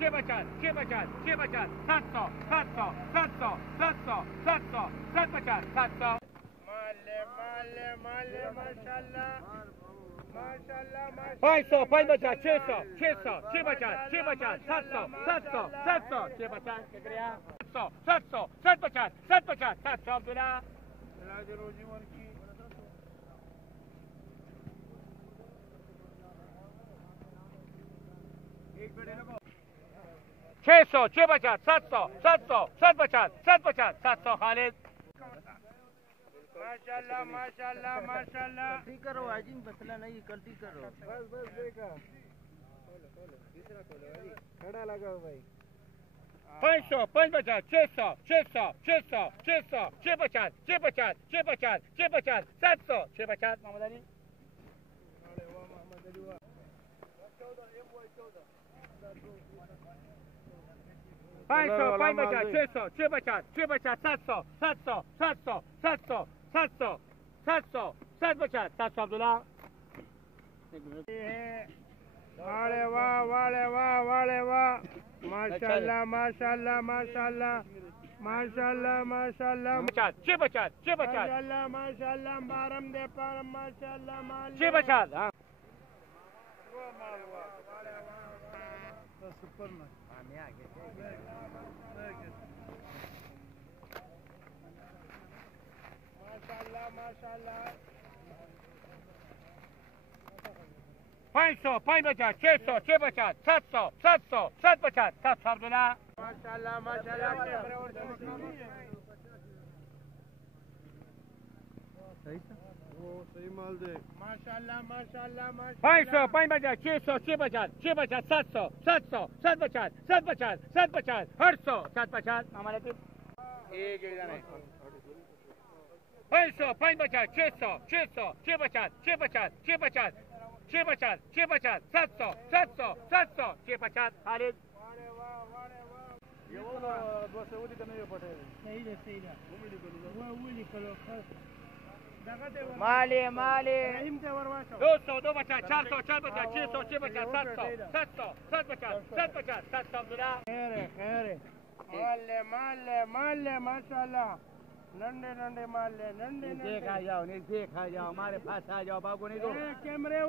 650, 750, 700, 750, 700. माशाल्लाह 500, 550, 600, 650, 750, 700, 750, che crea? 700, 750, 750, Abdullah. छह सौ 750, 700 खालिद। माशाल्लाह गलती करो आजिम मसला नहीं गलती करो बस देखा खड़ा लगाओ भाई 500, 550, 600, 700, 650, 700, 650 मोहम्मद अली। 500, 550, 600, 750, 700 Abdullah. वाले वाह माशाल्लाह 650, माशाल्लाह बारम दे पर माशाल्लाह 650 हाँ सुपर माशाल्लाह 500, 550, 600, 750, 750 Abdullah. माशाल्लाह सही माल दे माशाल्लाह 500, 550, 600, 750, 750, 800, 750 हमारे पे एक जाने 500, 550, 600, 750, 650 खालिद। माले 200, 250, 400, 600, 750 Abdullah. खैर माले माशाल्लाह नंडे माले देखा जाओ हमारे पास आ जाओ बाबू नहीं दो कैमरे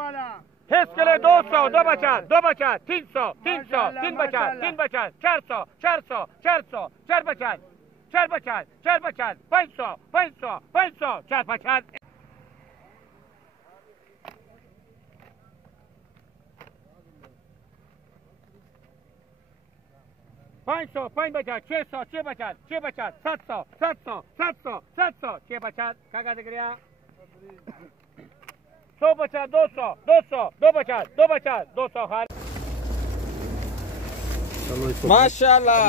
वाला हिस्स के लिए 200, 250, 300, 350, 400, 450, 500, 450 500, 550, 600, 750, 650 क्या दिख रहा 150, 200 खाल माशाल्लाह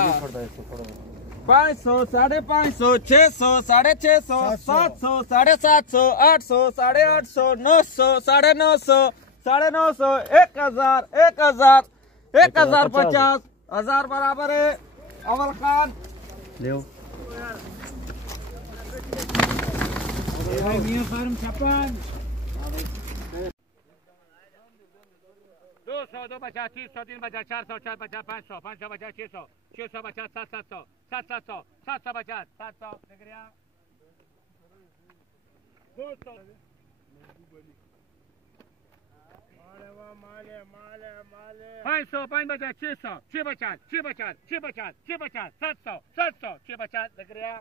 500, 550, 600, 650, 700, 750, 800, 850, 900, 950, 950, 1050, 1000 बराबर है अवल खान ले 200, 250, 300, 350, 400, 450, 500, 550, 600, 650, 700, 750, 200 500, 550, 600, 750, 700 दिख रहा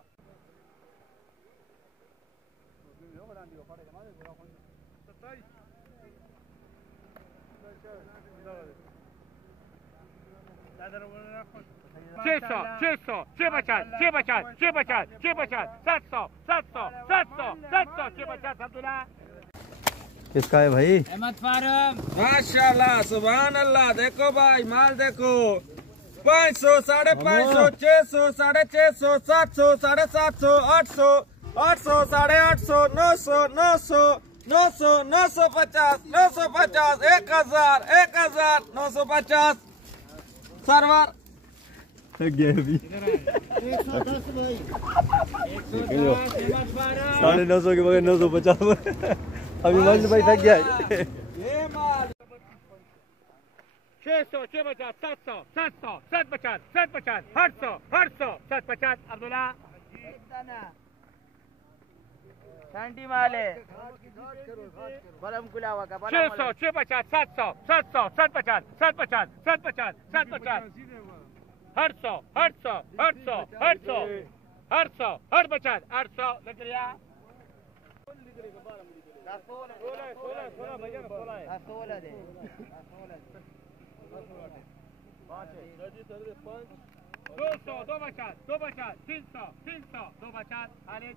600, 750 Abdullah. किसका है भाई? अहमद फारूक माशाल्लाह सुभान अल्लाह। देखो भाई माल देखो 500, 550, 600, 650, 700, 750, 800, 800, 850, 900, 900, 950, 950, 1000, 950 सरवर गया भी 110 भाई 950 के बगैर 950 अभी मंज भाई थक गया है। 600 650 700 700 750 750 800 800 750 अब्दुल्ला शांति माले बलम कुलावा का 600 650 700 700 750 750 750 750 800 800 800 800 800 850 800 लकड़िया 16 दे 200 250 250 300 300 250 खालिद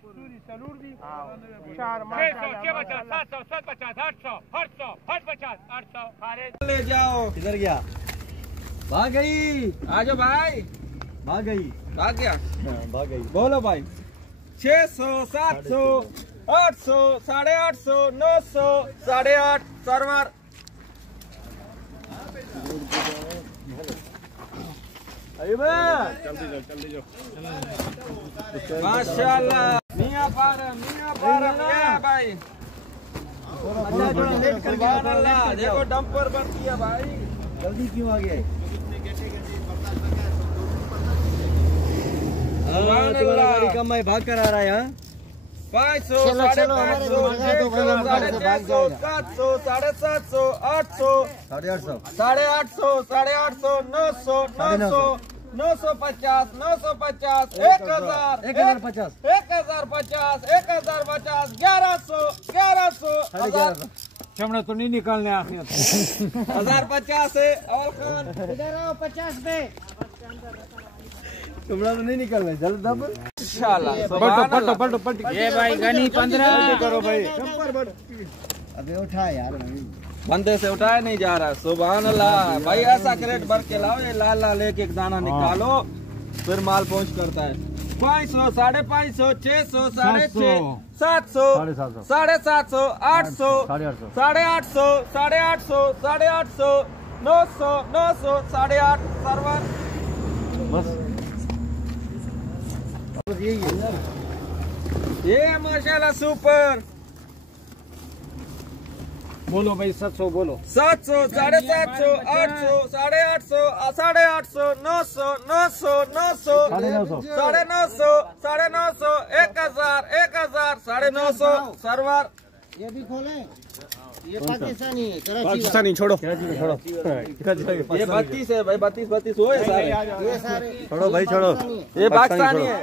सूरी सलूर दी 600 650 700 750 800 800 850 800 खालिद ले जाओ। किधर गया? भाग गई। आजो भाई। भाग गई। भाग गया। हाँ, भाग गई। बोलो भाई। 600 700 800 850 900 850 सर्वर। माशाल्लाह मियां पारा मियां भाई। सुभान अल्लाह देखो डंपर बनती है भाई। जल्दी क्यों आ गए? तुम्हारा गाड़ी कम है, भाग कर आ रहा है यहाँ। 500 550 600 700 750 800 850 850 850 900 900 950 950 1000 1050 1050 1050 1100 1100 चमड़ा तो नहीं निकालने आखिर 1050 है अवल खान। इधर आओ 50 पे तुमरा तो नहीं निकल रहा, जल्द दब। इंशाल्लाह पलटो ये भाई गनी 15 करो भाई। अबे उठा यार बंदे से उठाया नहीं जा रहा। सुभान अल्लाह भाई ऐसा क्रेट भर के लाओ। ये लाल लाल एक एक दाना निकालो फिर माल पहुंच करता है। 500 550 600 650 700 750 800 850 850 850 900 900 850 सर्वर। बस यही है। ये माशाल्लाह सुपर। बोलो भाई 700 बोलो 700 750 800 850 850 900 900 900 950 950 1000 1000 950 सर्वर। ये भी खोले ये पाकिस्तानी है पाकिस्तानी छोड़ो। ये 32 है भाई 32 हो ये सारे। ये सारे छोड़ो भाई छोड़ो। ये पाकिस्तानी है।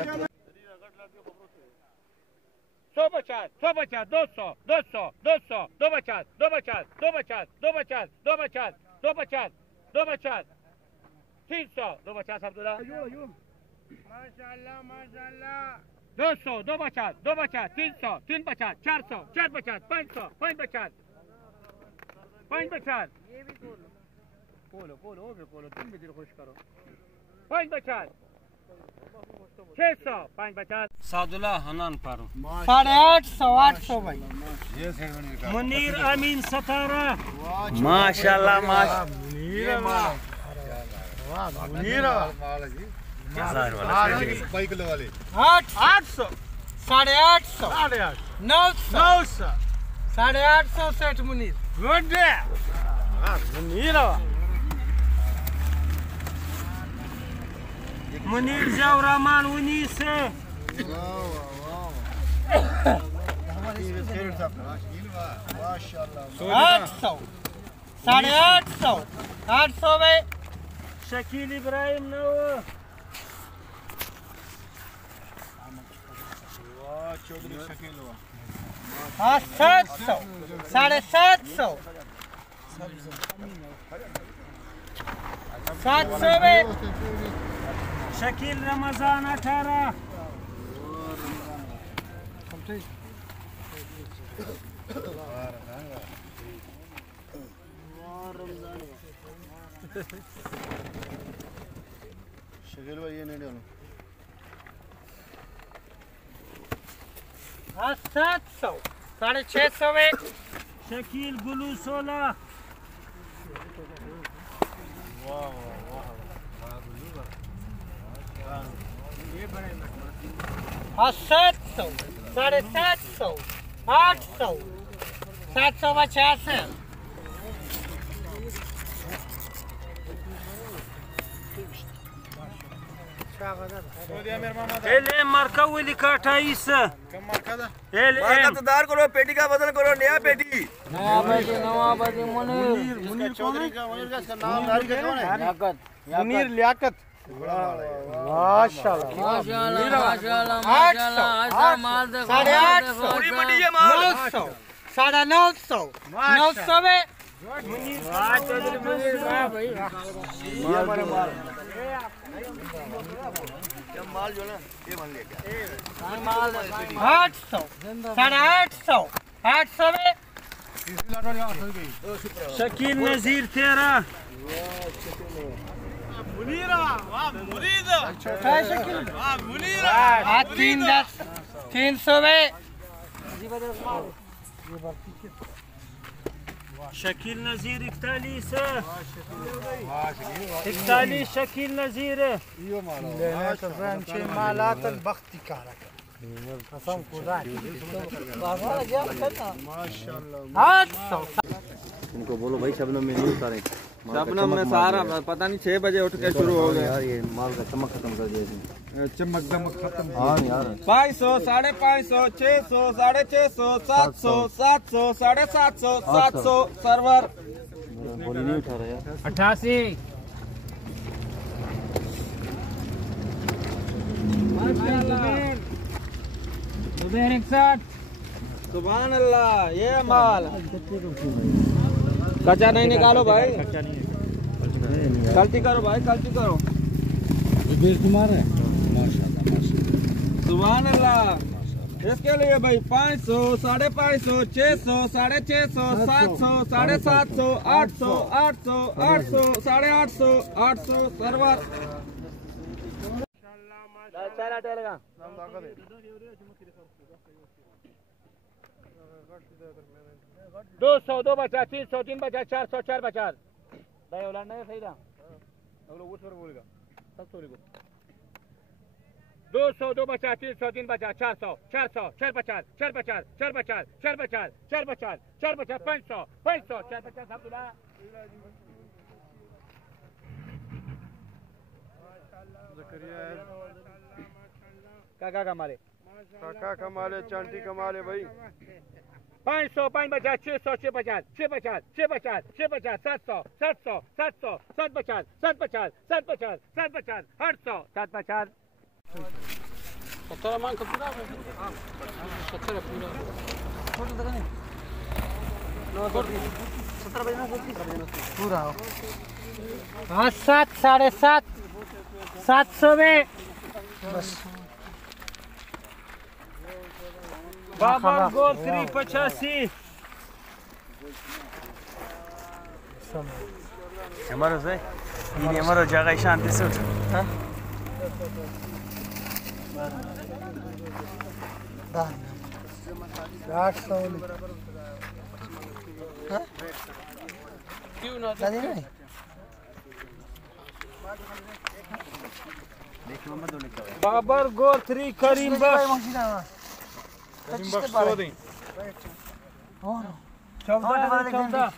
150 150 200 200 200 250 250 250 250 250 250 250 300 250 अब्दुल्ला माशाल्लाह माशाल्लाह 200 250 250 300 350 400 450 500 550 550 ये भी बोलो तुम भी दिल खुश करो 550 600 550 सादुल्ला हनान फारूक 850 800 भाई मुनीर अमीन 17 माशाल्लाह माशाल्लाह। बाइक वाले 800 850 900 850 सेठ मुनीर गुड मुनीर जाओ रहमान 19 से 800 850 800 में शकील इब्राहिम 9 700 750 700 में शकील रमजान 18 शकील भाई ये नहीं डालो 700 650 में शकील गुलू 16 700 750 800 750 एले मार्का हुई लिखा 28 कम मार्का था मार्का तो दार करो, पेटी का वजन करो, नया पेटी। नया बाजी मुनीर चौधरी का नाम गाड़ी का कौन है? मुनीर लियाकत। माशाल्लाह माशाल्लाह माशाल्लाह माशाल्लाह माल देखो 850 पूरी मंडी ये माल 900 950 900 में मुनीर वाह चौधरी मुनीर वाह भाई ये हमारे माल क्या माल जो ना ये मान ले क्या माल 800 850 800 में शकील नजीर तेरा मुनीरा वाह मुनीरा छोटा है शकील वाह मुनीरा 300 में शकील नजीर 41 शकील नजीर यो मालात बख्ती का कसम खुदा माशाल्लाह उनको बोलो भाई शबनम में नहीं उतारे। शबनम में सारा पता नहीं 6 बजे उठ के शुरू हो गया यार, ये माल का चमक खत्म कर दिया इसने। चमक दमक खत्म। हाँ यार 500 550 600 650 700 700 750 700 सर्वर बोली नहीं उठा रहा यार। 88 सुभान अल्लाह। ये माल कच्चा नहीं निकालो भाई, गलती करो भाई, गलती करो। कुमार है माशाल्लाह सुभान अल्लाह। इसके लिए भाई 500 550 600 650 700 750 800 800 800 850 800 सर्वर 200 2 बचा 300 3 बचा 400 4 बचा नहीं औलाद नहीं सही ना लोग उस पर बोलेगा सब सॉरी को 200 2 बचा 300 3 बचा 400 400 4 बचा 4 बचा 4 बचा 4 बचा 4 बचा 4 बचा 500 500 4 बचा अब्दुल्ला काका कमाले चांटी कमाले भाई 500 5 बचा 600 6 बचा 6 बचा 6 बचा 6 बचा 700 700 700 7 बचा 7 बचा 7 बचा 7 बचा 800 7 बचा 70 मान का पूरा 70 पूरा छोटा जगह नहीं 70 बजे ना पूरा हाँ 7 7.5 700 में बस बाबा गोल 385 हमारो से ये हमारो जगह शांति से उठ हां 800 हां क्यों ना नहीं बाबर गोल 3 करीम बस करीम बस 14 14